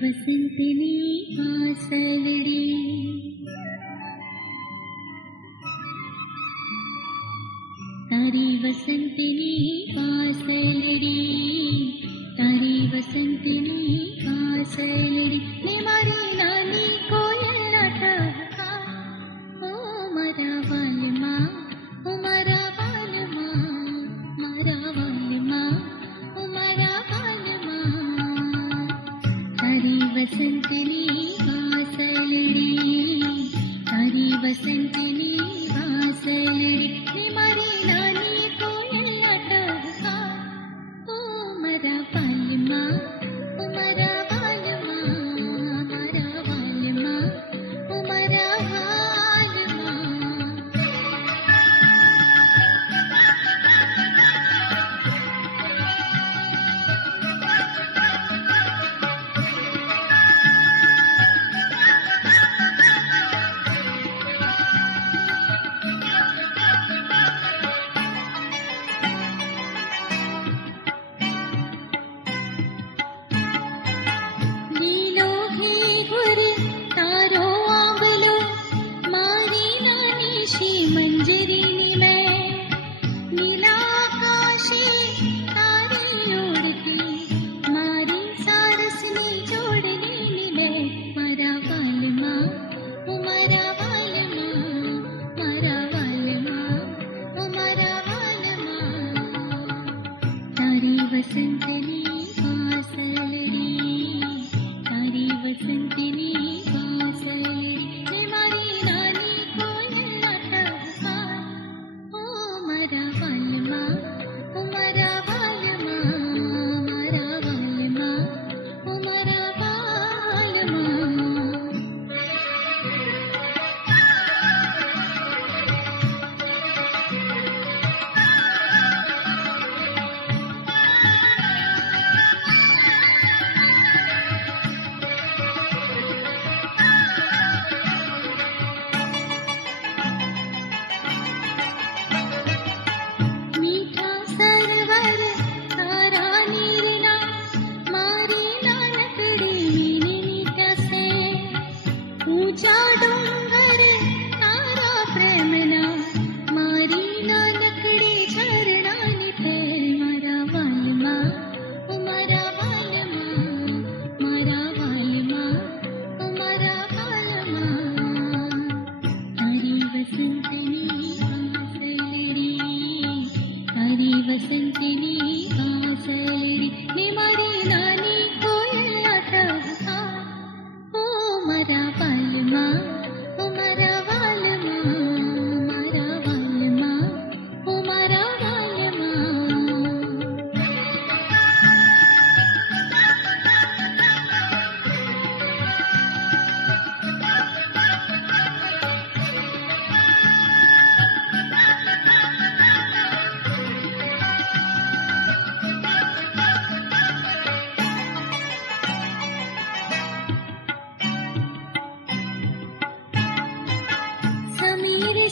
वसंतनी वासलडी तारी वसंतनी वासलडी